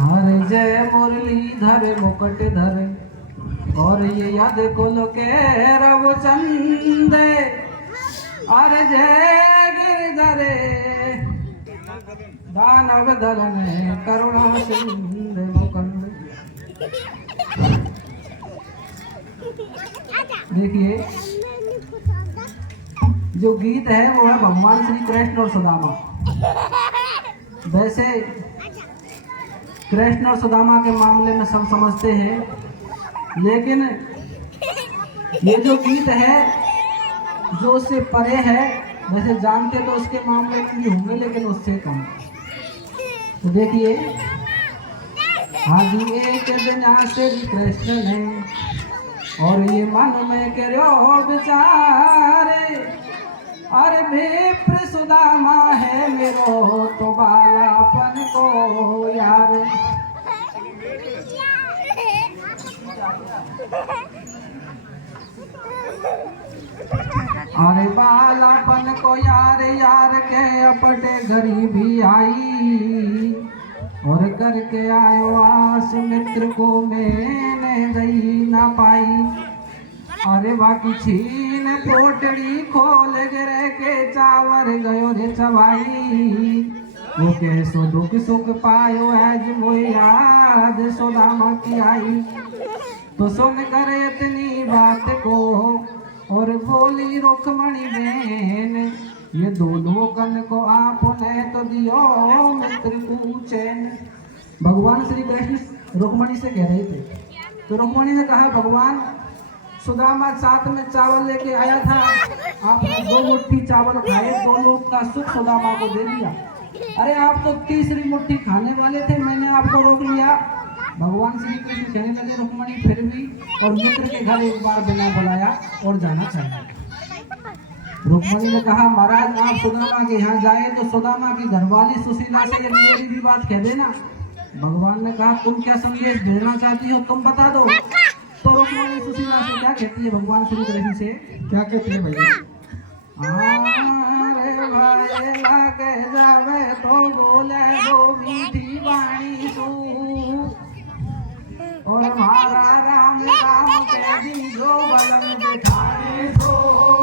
हर जय मुरली धरे मुकुट धरे और ये याद को लो के रव चंदे। अरे जय गिरधरे दानव दलन करुणा सिंधु मुकुंद। देखिए जो गीत है वो है भगवान श्री कृष्ण और सुदामा। वैसे कृष्ण और सुदामा के मामले में सब समझते हैं, लेकिन ये जो गीत है जो उससे परे है, वैसे जानते तो उसके मामले में भी होंगे लेकिन उससे कम। तो देखिए आज एक दिन श्री कृष्ण ने और ये मन में करो विचारे। अरे विप्र सुदामा है मेरो तो बालापन को यार। अरे बालापन को यार यार के अपटे गरीबी आई और करके आयो आस मित्र को मैंने गई ना पाई। अरे बाकी छीन पोटड़ी खोल गिरे के चावर गयो रे चबाई। वो कैसो दुख सुख पायो आज वो याद सुदामा की आई। तो सुन कर इतनी बात को और बोली रुक्मणी बहन, ये दो लोगन को आपने तो दियो मित्र पूछे। भगवान श्री कृष्ण रुक्मणी से कह रहे थे, तो रुक्मणी ने कहा भगवान सुदामा साथ में चावल लेके आया था, आपने 2 मुट्ठी चावल खाए, 2 लोग का सुख सुदामा को दे दिया। अरे आप तो तीसरी मुट्ठी खाने वाले थे, मैंने आपको रोक लिया। भगवान श्री कृष्ण कहने लगे रुक्मणी फिर भी और मित्र के घर एक बार बिना बुलाया और जाना चाहिए। रुक्मणी ने कहा महाराज आप सुदामा के यहाँ जाए तो सुदामा की घरवाली सुशीला से ये मेरी भी बात कह देना। भगवान ने कहा तुम क्या संदेश भेजना चाहती हो तुम बता दो। तो रुक्मणी सुशीला से क्या कहती है भगवान श्री कृष्ण से, क्या कहती है भैया? अरे भाई लागे जावे तो बोले दो मीठी वाणी सू और हमारा राम राम कह दी जो बलम दिखाए सो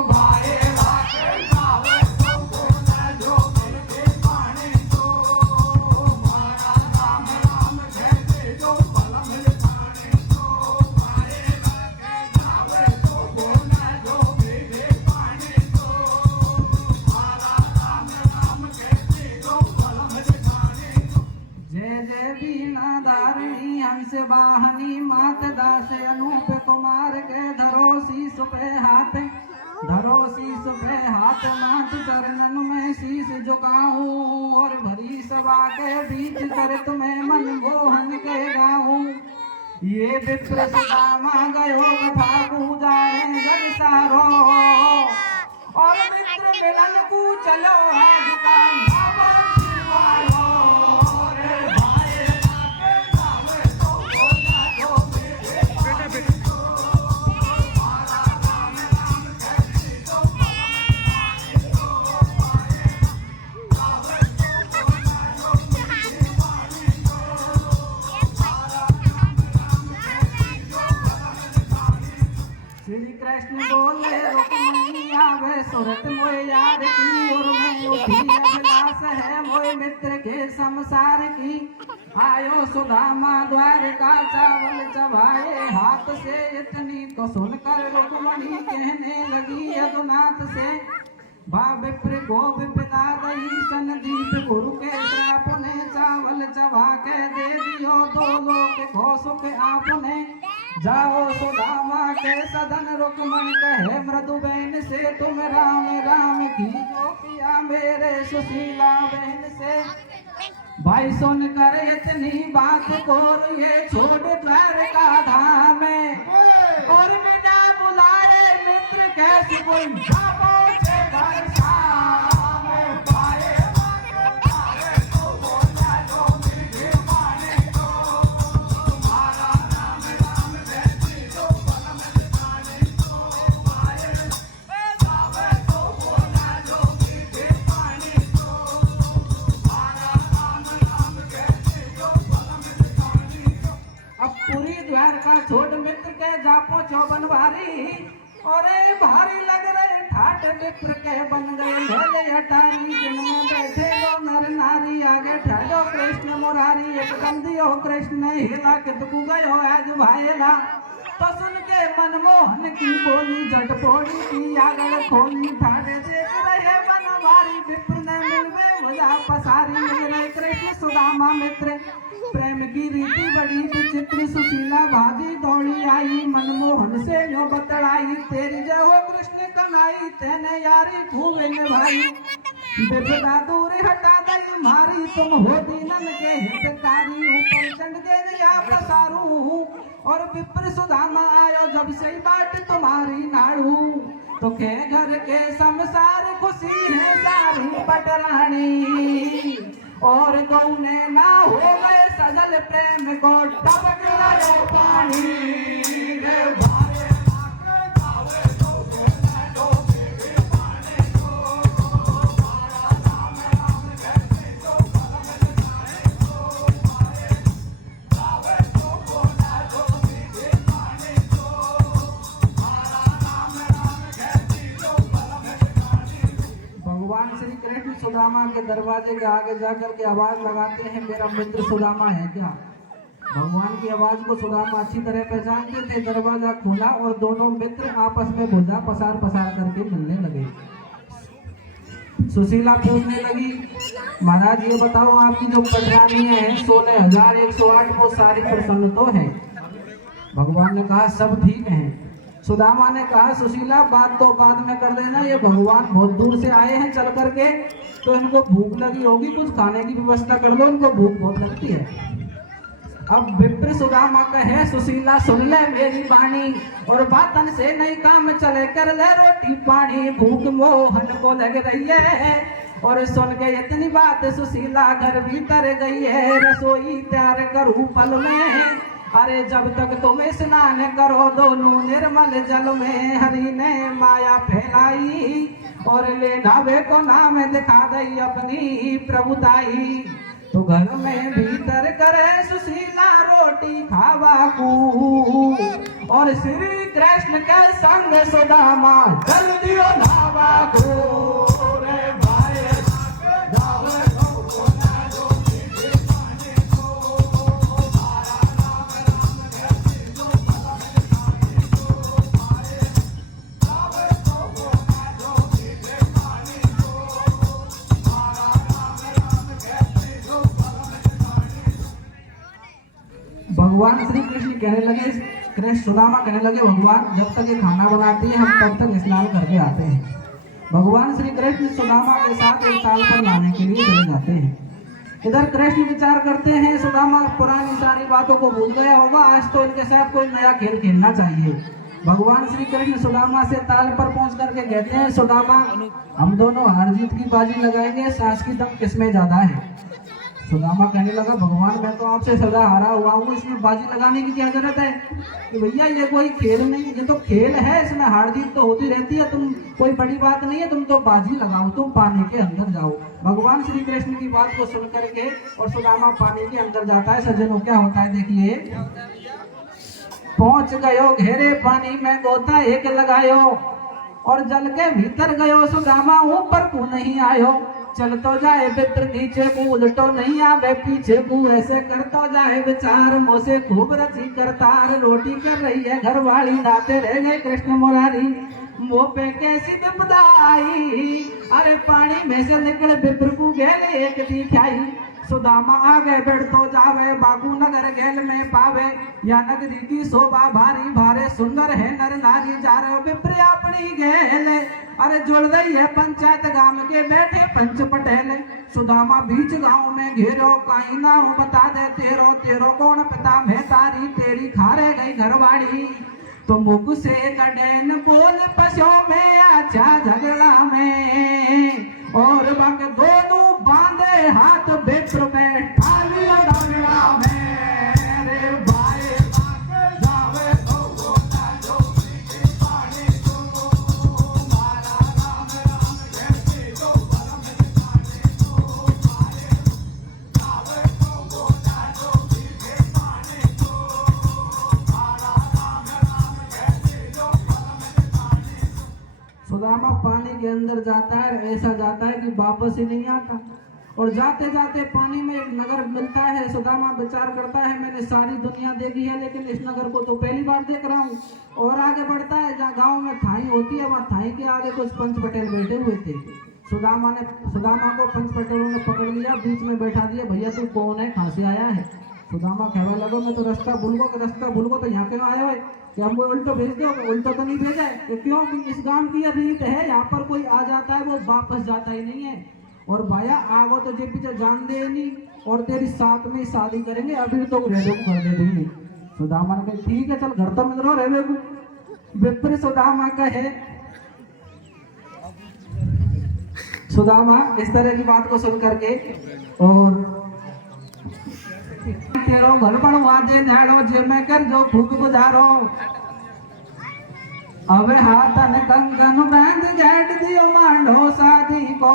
भाई लागे जावे तो बोले दो मीठी वाणी सो हमारा राम राम कह दी जो बलम दिखाए सो भाई लागे जावे तो बोले दो मीठी वाणी सो हमारा राम राम कह दी जो बलम दिखाए सो। जय जय बीना धारणी हंस वाहनी मात दास अनूप कुमार के धरो शीस पे हाथ नाथ चरणन में शीस झुकाऊं और भरी सभा के बीच कर तुम्हें मन मोहन के गाऊं। ये विप्र सुदामा गयो कथा जाए जग सारो और मित्र मिलन को चलो आज का बोले रुक्मणी आवे सुरत मोए यार की और मैं उठी अभिलाष है मोए मित्र के संसार की। आयो सुदामा द्वार का चावल चबाए हाथ से इतनी तो सुनकर रुक्मणी कहने लगी यदुनाथ से बा विप्र को विपदा दही संदीप गुरु के श्राप ने चावल चबा के दे दियो 2 लोक को सुख आपने। जाओ सुदामा के सदन रुक्मण कहे मृदु बहन से तुम राम राम की जो पिया मेरे सुशीला बहन से। भाई सुन कर इतनी बात को ये छोड़ द्वार का धाम और बिना बुलाए मित्र कैसे कोई पहुंचे घर शाम। भारी और भारी लग रहे ठाट विप्र के बन गए भले अटारी जिनमें बैठे दो नर नारी आगे ठहरो कृष्ण मुरारी एकदम दियो कृष्ण हिला कितकू गयो आज भाईला तो सुन के मनमोहन की बोली झट फोड़ी की आगड़ खोली ठाटे देख रहे मनवारी विप्र ने मिलवे मुझा पसारी मिल रहे कृष्ण सुदामा मित्र प्रेम की रीति बड़ी विचित्र सुशीला भाजी दौड़ी आई मनमोहन से यो बतड़ाई तेरी जय हो कृष्ण कनाई तेने यारी खूब निभाई विपदा दूर हटा गई मारी तुम हो दीनन के हितकारी ऊपर चंड के या पसारू और विप्र सुदामा आयो जब से बाट तुम्हारी नाड़ू तो के घर के संसार खुशी है सारी पटरानी और गौने ना हो गए सजल प्रेम को टपक गए पानी श्री कृष्ण सुदामा के दरवाजे के आगे जाकर के आवाज लगाते हैं मेरा मित्र सुदामा है क्या। भगवान की आवाज को सुदामा अच्छी तरह पहचानते थे। दरवाजा खोला और दोनों मित्र आपस में भुजा पसार पसार करके मिलने लगे। सुशीला पूछने लगी महाराज ये बताओ आपकी जो पटरानियां हैं 16,108 वो सारी प्रसन्न तो है। भगवान ने कहा सब ठीक है। सुदामा ने कहा सुशीला बात तो बाद में कर लेना, ये भगवान बहुत दूर से आए हैं चल करके तो इनको भूख लगी होगी, कुछ खाने की व्यवस्था कर दो, इनको भूख बहुत लगती है। अब विप्र सुदामा कहे सुशीला सुन ले मेरी वाणी और बातन से नहीं काम चले कर ले रोटी पानी भूख मोहन को लग रही है। और सुन के इतनी बात सुशीला घर भीतर गई है रसोई तैयार करूं पल में। अरे जब तक तुम स्नान करो दोनों निर्मल जल में हरि ने माया फैलाई और ले ढाबे को नाम दिखा दई अपनी प्रभुताई। तो घर में भीतर करे सुशीला रोटी खावा को और श्री कृष्ण के संग सुदामा जल दियो नावा को। भगवान श्री कृष्ण कहने लगे कृष्ण सुदामा कहने लगे भगवान जब तक ये खाना बनाती है हम तब तक स्नान करके आते हैं। भगवान श्री कृष्ण सुदामा के साथ एक ताल पर लाने के लिए चले जाते हैं। इधर कृष्ण विचार करते हैं सुदामा पुरानी सारी बातों को भूल गया होगा, आज तो इनके साथ कोई नया खेल खेलना चाहिए। भगवान श्री कृष्ण सुदामा से ताल पर पहुंच करके कहते हैं सुदामा हम दोनों हार जीत की बाजी लगाएंगे, सांस की दम किसमें ज्यादा है। सुदामा कहने लगा भगवान मैं तो आपसे सदा हारा हुआ हूँ, इसमें बाजी लगाने की क्या जरूरत है कि भैया ये कोई खेल नहीं, ये तो खेल है, इसमें हार जीत तो होती रहती है, तुम कोई बड़ी बात नहीं है, तुम तो बाजी लगाओ, तुम पानी के अंदर जाओ। भगवान श्री कृष्ण की बात को सुन करके और सुदामा पानी के अंदर जाता है। सज्जनों क्या होता है देखिए, पहुंच गयो घेरे पानी में गोता एक लगायो और जल के भीतर गयो सुदामा ऊपर को नहीं आयो। चल तो जाए विप्र नीचे को उलटो नहीं आवे पीछे को, ऐसे करतो जाए विचार मोसे खूब रची करतार। रोटी कर रही है घरवाली नाते रह गए कृष्ण मुरारी, मुँह पे कैसी विपदा आई। अरे पानी में से निकल विप्र को गेले एक दिखाई। सुदामा आगे बढ़तो जावे बाबू नगर गेल में पावे, या नगरी की शोभा भारी भारे सुंदर है नर नारी जा रहे विप्र अपनी गेल। अरे जुड़ गई है पंचायत गांव के बैठे पंच पटेल। सुदामा बीच गांव में घेरो काई नाम बता दे तेरो, तेरो कौन पिता मैं तारी तेरी खारे गई घरवाड़ी। तो मुख से कडेन बोल पशो में अच्छा झगड़ा में और बक दोनों बांधे हाथ विप्र बैठा लिया झगड़ा में। अंदर जाता है, ऐसा जाता है कि वापस ही नहीं आता। और जाते जाते पानी में एक नगर मिलता है। सुदामा विचार करता है मैंने सारी दुनिया देखी है लेकिन इस नगर को तो पहली बार देख रहा हूँ। और आगे बढ़ता है, जहाँ गांव में थाई होती है वहाँ थाई के आगे कुछ पंच पटेल बैठे हुए थे। सुदामा को पंच पटेलों ने पकड़ लिया, बीच में बैठा दिया, भैया तू कौन है, कहाँ से आया है? सुदामा कहने लगो मैं तो रास्ता भूल गो तो यहाँ क्यों आए हो? कि हमको उल्टो भेज दो। उल्टो तो नहीं भेजा है, क्यों? इस गांव की रीत है, यहाँ पर कोई आ जाता है वो वापस जाता ही नहीं है। और भाया आगो तो जे पीछे जान दे नहीं, और तेरी साथ में शादी करेंगे, अभी तो रेवे को घर दे देंगे। सुदामा ने कहा ठीक है चल घर तो मिल रहा रेवे को। विप्र सुदामा कहे, सुदामा इस तरह की बात को सुन करके और तेरो घर बनवा दे झाड़ो जे मैं कर जो भूख गुजारो। अबे हाथ ने कंगन बांध गेट दियो मांडो शादी को।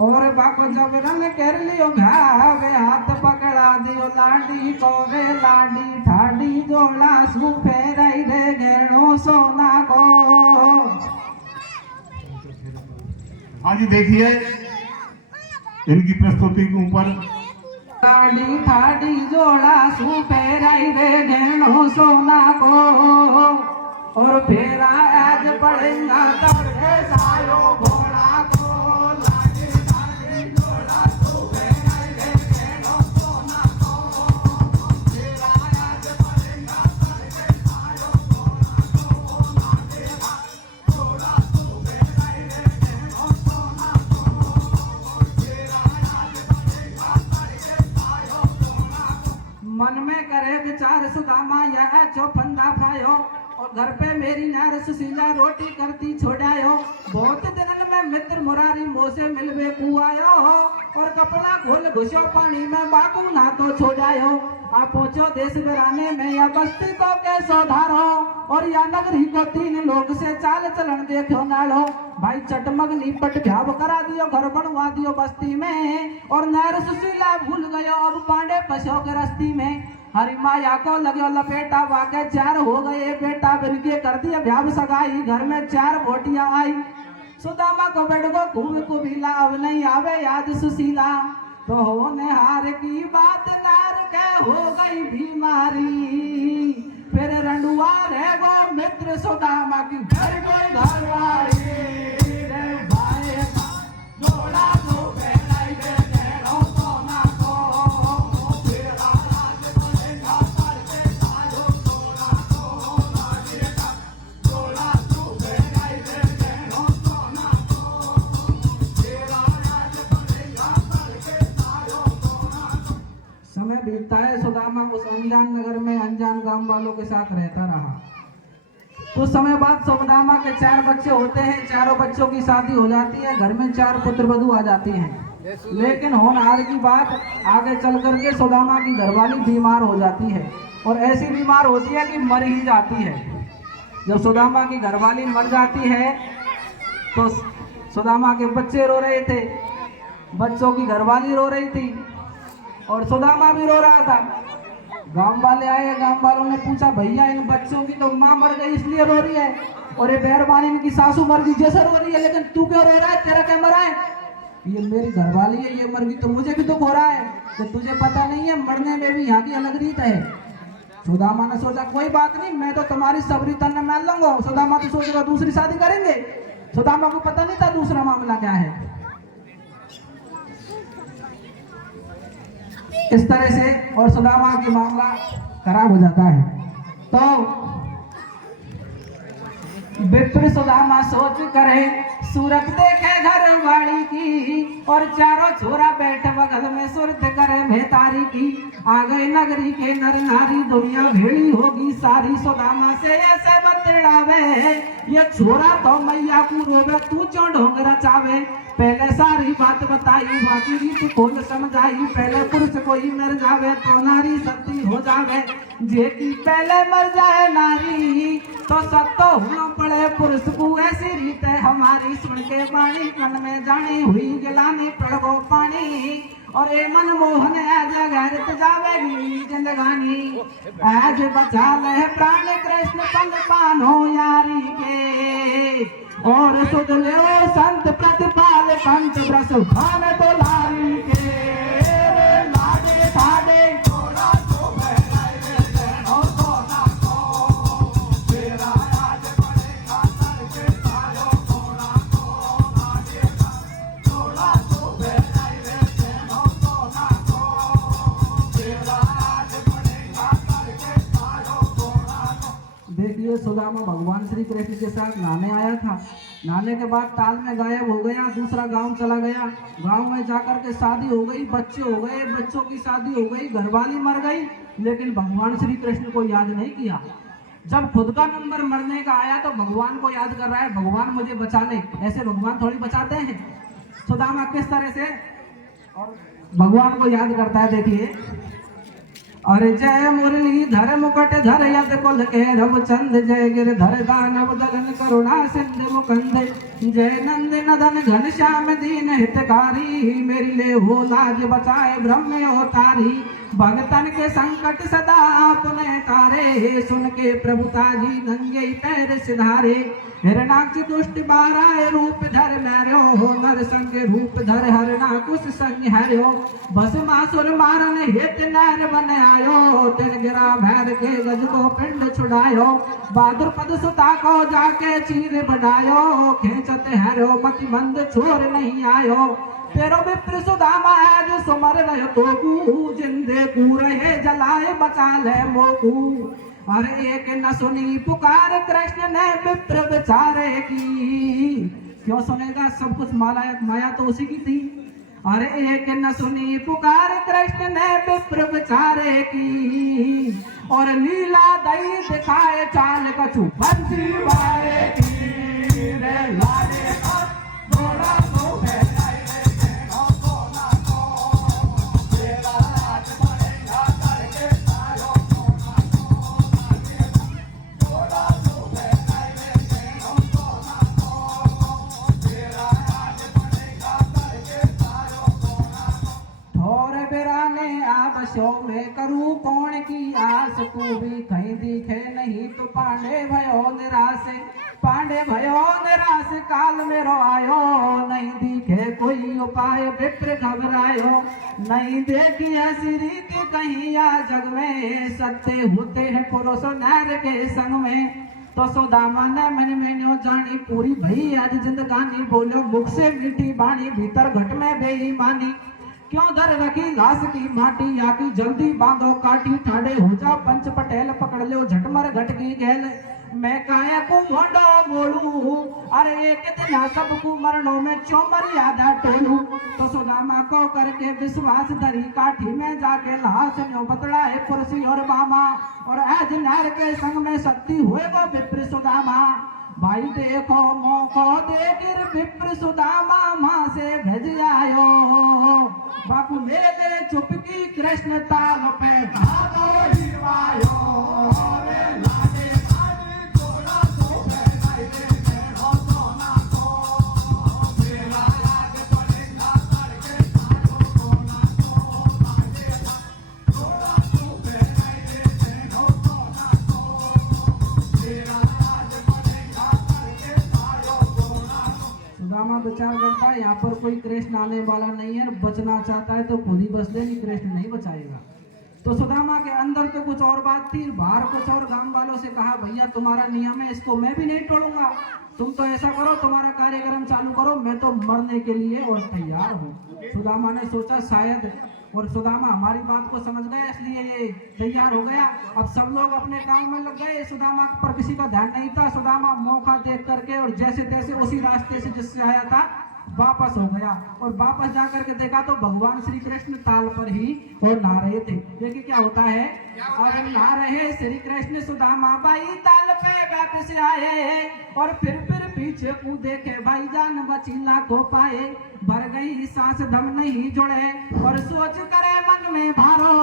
और बाको जबरन कर लियो भावे हाथ पकड़ा दियो लाडी को। वे लाडी ठाडी जोड़ा सु फेराई दे घेरणो सोना को। आज देखिए इनकी प्रस्तुति के ऊपर लाडी ठाडी जोड़ा सु फेराई दे घेरणो सोना को। और फेरा आज पड़ेगा तब सायो घोड़ा को। लाडी ठाडी जोड़ा सु फेराई दे घेरणो सोना को। फेरा आज पड़ेगा तब सायो घोड़ा को। लाडी ठाडी जोड़ा सु फेराई दे घेरणो सोना को। फेरा आज पड़ेगा तब सायो घोड़ा को। मन में करे विचार सुदामा यह चौफंदा पायो। और घर पे मेरी नार सुशीला रोटी करती छोड़ायो। बहुत दिनन में मित्र मुरारी मोसे मिलवे कुआयो। और कपड़ा खोल घुसो पानी में बाकू ना तो छोड़ायो। आप पहुंचो देश वीराने में या बस्ती को कैसो धारो। और या नगरी को 3 लोग से चाल चलन देखो नालो। भाई चटमग निपट भ्याव करा दियो, घर बनवा दियो बस्ती में। और नार सुशीला भूल गयो अब पांडे पशो के रस्ती में। हरी माया को लगे लपेटा वाके 4 हो गए बेटा बिरके कर दिया भ्याव सगाई। घर में 4 बोटियां आई। सुदामा को बेड को घूम कुबीला अब नहीं आवे याद सुशीला। तो होने हार की बात नार के हो गई बीमारी। फिर रंडुआ रह गो मित्र सुदामा की घर कोई घरवाली। रे भाई जोड़ा तो पहनाई दे घेरो सोना को। फेरा राज पड़ेगा पड़ते सायो सोना को। लाडी ठाडी जोड़ा तो पहनाई दे घेरो सोना को। फेरा राज पड़ेगा पड़ते सायो सोना को। समय बीतता है, सुदामा उस अनजान नगर में अनजान गांव वालों के साथ रहता रहा। कुछ समय बाद सुदामा के 4 बच्चे होते हैं। चारों बच्चों की शादी हो जाती है। घर में 4 पुत्र वधू आ जाती हैं। लेकिन होनहार की बात आगे चल करके सुदामा की घरवाली बीमार हो जाती है। और ऐसी बीमार होती है कि मर ही जाती है। जब सुदामा की घरवाली मर जाती है तो सुदामा के बच्चे रो रहे थे, बच्चों की घरवाली रो रही थी और सुदामा भी रो रहा था। गांव वाले आए, गांव वालों ने पूछा भैया इन बच्चों की तो माँ मर गई इसलिए रो रही है, और ये मेहरबानी इनकी सासू मर गई जैसे रो रही है, लेकिन तू क्यों रो रहा है? तेरा क्या मरा है? ये मेरी घरवाली है, ये मर गई तो मुझे भी दुख हो रहा है। तो तुझे पता नहीं है मरने में भी यहाँ की अलग रीत है। सुदामा ने सोचा कोई बात नहीं, मैं तो तुम्हारी सबरी तन मान लूंगा। सुदामा तो सोचेगा दूसरी शादी करेंगे। सुदामा को पता नहीं था दूसरा मामला क्या है। इस तरह से और सुदामा की मामला खराब हो जाता है। तो विप्र सुदामा सोच करे सूरत देखे घर वाली की। और चारों छोरा बैठ बगल में सुरत करे भेतारी की। आ गए नगरी के नर नारी दुनिया भेड़ी होगी सारी। सुदामा से ऐसे बतड़ावे ये छोरा तो मैया को रोवे तू क्यों ढोंग रचावे। पहले सारी बात बताई बाकी रीत खोल समझाई। पहले पुरुष कोई मर जावे तो नारी सती हो जावे। जे की पहले मर जाए नारी तो सत्तो होना पड़े पुरुष को। ऐसी रीत है हमारी सुन के वाणी कन में जानी हुई गिलानी पड़गो पानी। और ए मनमोहन आज गैरत जावेगी जिंदगानी। आज बचा ले प्राण कृष्ण पल पानो यारी के। और सुध ले संत प्रतिपाल पंत ब्रस भान तो लारी के लाडे ठाडे देखिए सुदामा भगवान श्री कृष्ण के साथ नहाने आया था। नहाने के बाद ताल में गायब हो गया, दूसरा गांव चला गया। गांव में जाकर के शादी हो गई, बच्चे हो गए, बच्चों की शादी हो गई, घरवाली मर गई, लेकिन भगवान श्री कृष्ण को याद नहीं किया। जब खुद का नंबर मरने का आया तो भगवान को याद कर रहा है, भगवान मुझे बचा ले। ऐसे भगवान थोड़ी बचाते हैं। सुदामा किस तरह से और भगवान को याद करता है, देखिए। अरे जय मुरली धर मुकट धर यद कुल के रव चंद, जय गिरधर दानव दलन करुणा सिंधु मुकंद, जय नंद नदन घन श्याम दीन हितकारी, मेरी ले हो लाज बचाए ब्रह्म अवतारी, भगतन के संकट सदा आपने तारे, सुन के प्रभुता जी नंगे पैर सिधारे, हिरणाक्ष दुष्ट बाराय रूप धर मैर्यो, नर संग रूप धर हरणाकुश संग हर्यो, भस्मासुर मारन हित नैर बन आयो, तिन गिरा भैर के गज को पिंड छुड़ायो, बहादुर पद सुता को जाके चीर बढ़ायो, खेचत हर्यो मति मंद छोर नहीं आयो, तेरो विप्र सुदामा है जो सुमर रहे तो जिंदे कू रहे जलाए बचा ले मोकू। अरे एक न सुनी पुकार कृष्ण ने विप्र बेचारे की, क्यों सुनेगा, सब कुछ माया तो उसी की थी। अरे एक न सुनी पुकार कृष्ण ने विप्र बेचारे की, और लीला दई दिखाए चाल कछु बंसी वाले की, रे लाडे का थोड़ा तो में करूं कौन की आस, तू भी कहीं दिखे नहीं तो पांडे भयो निराश, पांडे भयो निराश काल मेरो आयो, नहीं दिखे कोई उपाय विप्र घबरायो, नहीं देखी ऐसी रीति कहीं या जग में, सत्य होते हैं पुरुष नर के संग में। तो सुदामा ने मन में न्यो जानी पूरी भई आज जिंदगानी, बोलो मुख से मीठी बाणी भीतर घट में बेईमानी, क्यों धर रखी लाश की माटी, या की जल्दी बांधो काटी, ठाड़े हो जा पंच पटेल पकड़ लो झटमर घट की गैल, मैं काया को मोड़ो मोड़ू, अरे एक दिन सबको मरणों में चौमर यादा टोलू। तो सुदामा को करके विश्वास धरी काठी में जाके लाश न्यो बतड़ा है पुरसी और बामा, और आज नर के संग में शक्ति हुए वो विप्र सुदामा, भाई देखो मौको दे गिर विप्र सुदामा मां से भेज आयो, बापू मेरे चुपकी कृष्ण ताल पे भागो हिरवायो, रे लाडे लाडे थोड़ा तो बैठाई दे हो सोना को, मेरा याद पड़ेगा करके सारो सोना को, लाडे थोड़ा तो बैठाई दे हो सोना को, मेरा याद पड़ेगा करके सारो सोना को। सुदामा विचार करता है यहाँ पर कोई कृष्ण आने वाला नहीं है, बचना चाहता है तो खुद ही बच ले, कृष्ण नहीं बचाएगा। तो सुदामा के अंदर तो कुछ और बात थी, बाहर कुछ और। गांव वालों से कहा भैया तुम्हारा नियम है, इसको मैं भी नहीं तोड़ूंगा, तुम तो ऐसा करो तुम्हारा कार्यक्रम चालू करो, मैं तो मरने के लिए और तैयार हूँ। सुदामा ने सोचा शायद, और सुदामा हमारी बात को समझ गया इसलिए ये तैयार हो गया। अब सब लोग अपने काम में लग गए, सुदामा पर किसी का ध्यान नहीं था। सुदामा मौका देख करके और जैसे तैसे उसी रास्ते से जिससे आया था वापस हो गया, और वापस जाकर के देखा तो भगवान श्री कृष्ण ताल पर ही और नहा रहे थे। देखिए क्या होता है, अब नहा रहे श्री कृष्ण सुदामा भाई ताल पे वापस आए, और फिर पीछे को देखे भाई जान बचीला को पाए, भर गई सांस दम नहीं जुड़े, और सोच करे मन में भारो,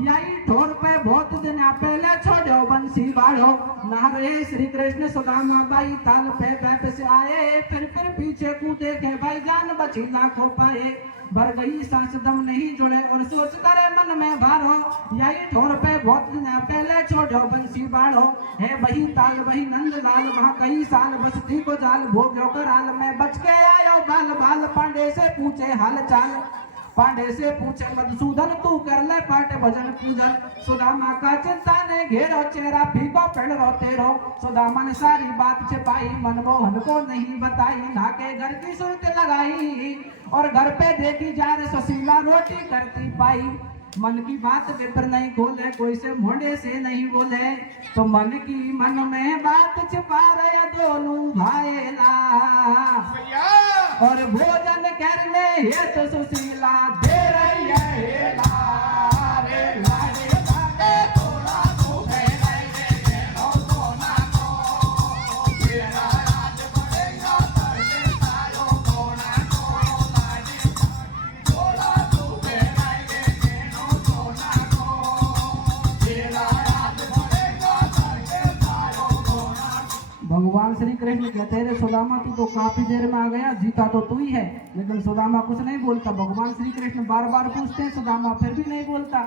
यही ठोर पे बहुत दिन पहले छोड़ो बंसी बाड़ो। नहा रहे श्री कृष्ण सुदामा भाई ताल पे वापस आए, फिर पीछे को देखे भाई जान बचीला को पाए, भर गई सांस दम नहीं जुड़े और सोच करे मन में भारो यही ठोर पे बहुत दिन पहले छोड़ो बंसी बाड़ो है वही ताल वही नंद लाल वहाँ कई साल बसती को जाल भोग्यो कराल में बच के आयो बाल बाल पांडे से पूछे हाल चाल पांडे से पूछे मधुसूदन तू कर ले पाठ भजन पूजन सुदामा का चिंता ने घेरो चेहरा फीको पेड़ रो तेरो सुदामा ने सारी बात छिपाई मनमोहन को नहीं बताई ना के घर की सुरत लगाई और घर पे देखी जा रहे सुशीला रोटी करती पाई मन की बात विप्र नहीं खोले कोई से मोड़े से नहीं बोले तो मन की मन में बात छिपा रहे दोनों भाईला और भोजन करने ये तो सुशीला दे रही है लारे लारे लारे थोड़ा तो बेरे नो सोना को तेरा राज बढ़ेगा तरके सायो सोना को लारे थोड़ा तो बेरे नो सोना को तेरा राज बढ़ेगा तरके सायो सोना। भगवान श्री कृष्ण कहते हैं सुदामा तू तो काफी देर में आ गया जीता तो तू ही है लेकिन सुदामा कुछ नहीं बोलता। भगवान श्री कृष्ण बार बार पूछते हैं सुदामा फिर भी नहीं बोलता।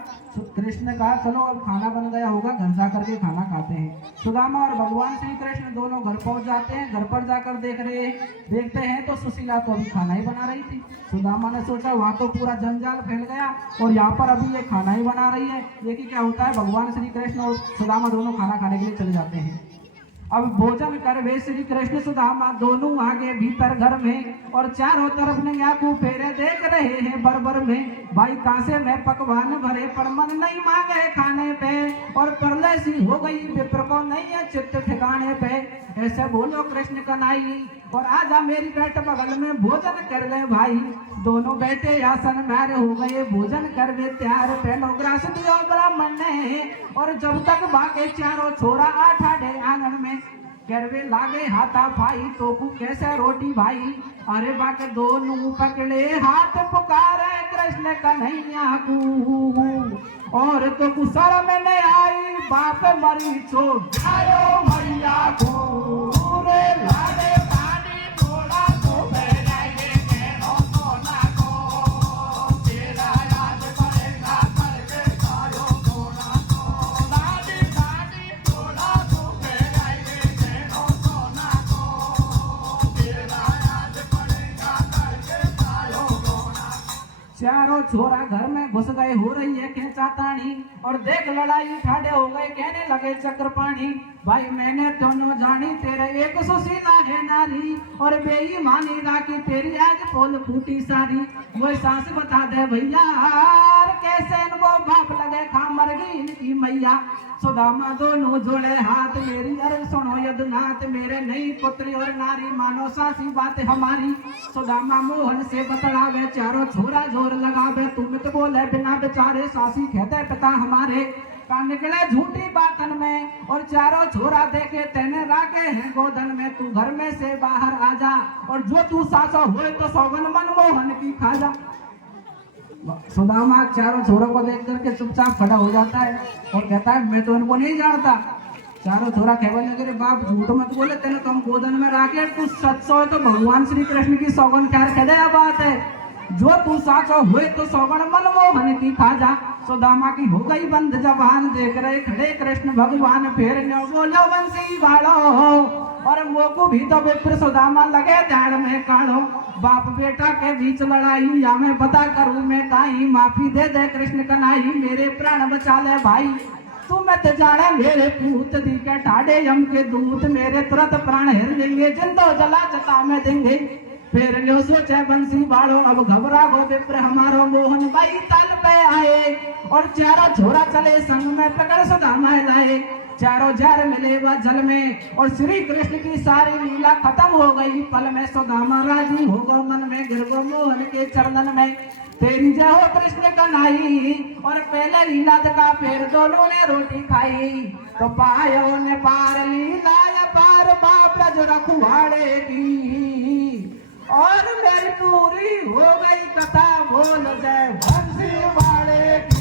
कृष्ण ने कहा चलो अब खाना बन गया होगा घर जा करके खाना खाते हैं। सुदामा और भगवान श्री कृष्ण दोनों घर पहुंच जाते हैं। घर पर जाकर देखते हैं तो सुशीला तो अभी खाना ही बना रही थी। सुदामा ने सोचा वहां तो पूरा जंजाल फैल गया और यहाँ पर अभी ये खाना ही बना रही है। देखिए क्या होता है भगवान श्री कृष्ण और सुदामा दोनों खाना खाने के लिए चले जाते हैं। अब भोजन कर वे श्री कृष्ण सुदामा दोनों आगे भीतर घर में और चारों तरफ ने आंखों फेरे देख रहे हैं बरबर में भाई कांसे में पकवान भरे पर मन नहीं मांगे खाने पे और परले सी हो गई विप्र को नहीं है चित्त ठिकाने पे। ऐसे बोलो कृष्ण कन्हई और आजा मेरी बैठ बगल में भोजन कर ले भाई। दोनों बैठे आसन में हो गए भोजन कर वे त्यार पहलो ग्रास दियो ब्राह्मण ने और जब तक बाके चारों छोरा आठाडे आंगन में करवे लागे हाथा भाई तो कु कैसे रोटी भाई। अरे बाके दोनों पकड़े हाथ पुकारे कृष्ण कन्हैया को और तो कु शर्म में आई बाप मरी छो आयो मैया को रे लागे पानी थोड़ा तो बहराए केनो सोना को तेरा राज पड़ेगा करके सायो सोना को लागे पानी थोड़ा तो बहराए केनो सोना को तेरा राज पड़ेगा करके सायो सोना। चारों छोरा घर में घुस गए हो रही है खेचा तानी और देख लड़ाई ठाडे हो गए कहने लगे चक्र पानी भाई मैंने दोनों जानी तेरे एक सुशीला है नारी और बेईमानी राखी तेरी आज पोल फूटी सारी। वो सांस बता दे भैया कैसे इनको बाप लगे खा मर गई इनकी मैया। सुदामा दोनों जोड़े हाथ मेरी अरे सुनो यदुनाथ मेरे नई पुत्री और नारी मानो सासी बात हमारी। सुदामा मोहन से बतलावे चारों छोरा जोर लगावे तुम तो बोले बिना बेचारे सासी कहते पिता हमारे का निकले झूठी बातन में और चारों छोरा देखे तेने राखे हैं गोदन में तू घर में से बाहर आ जा और जो तू सासो हुए तो सौगन मनमोहन की खा जा। सुदामा चारों छोरों को देख करके चुपचाप खड़ा हो जाता है और कहता है मैं तो इनको नहीं जानता। चारों छोरा कहने लगे बाप झूठ मत बोले तेने तुम गोदन में राखे तू सच्चो तो भगवान श्री कृष्ण की सौगन ख्याल कह बात है जो तू साचो हुए तो सौगन मनमोहन की खा जा। सुदामा की हो गई बंद जबान देख रहे खड़े कृष्ण भगवान फिर न्यो बोलो बंसी वालो और मोको भी तो विप्र सुदामा लगे ध्यान में काढ़ो बाप बेटा के बीच लड़ाई या मैं पता करूं मैं काई माफी दे दे कृष्ण कन्हई मेरे प्राण बचा ले भाई। तू मत जाने मेरे पूत दी के ठाडे यम के दूत मेरे तुरंत प्राण हिर लेंगे जिंदो जला चता में देंगे। फिर न्यो सोचे बंसी बाड़ो अब घबरा गो विप्र हमारो मोहन भाई तल पे आए और चारों छोरा चले संग में पकड़ सुदामा लाए। चारों जार मिले वह जल में और श्री कृष्ण की सारी लीला खत्म हो गई पल में। सुदामा राजी हो गो मन में गिर गो मोहन के चरणन में तेरी जय हो कृष्ण कन्हई और पहले लीला दिखा फिर दोनों ने रोटी खाई तो पायो ने पार लीला या पार बाप रज रखवाड़े की और मेरी पूरी हो गई कथा बोल जय बंसी वाले की।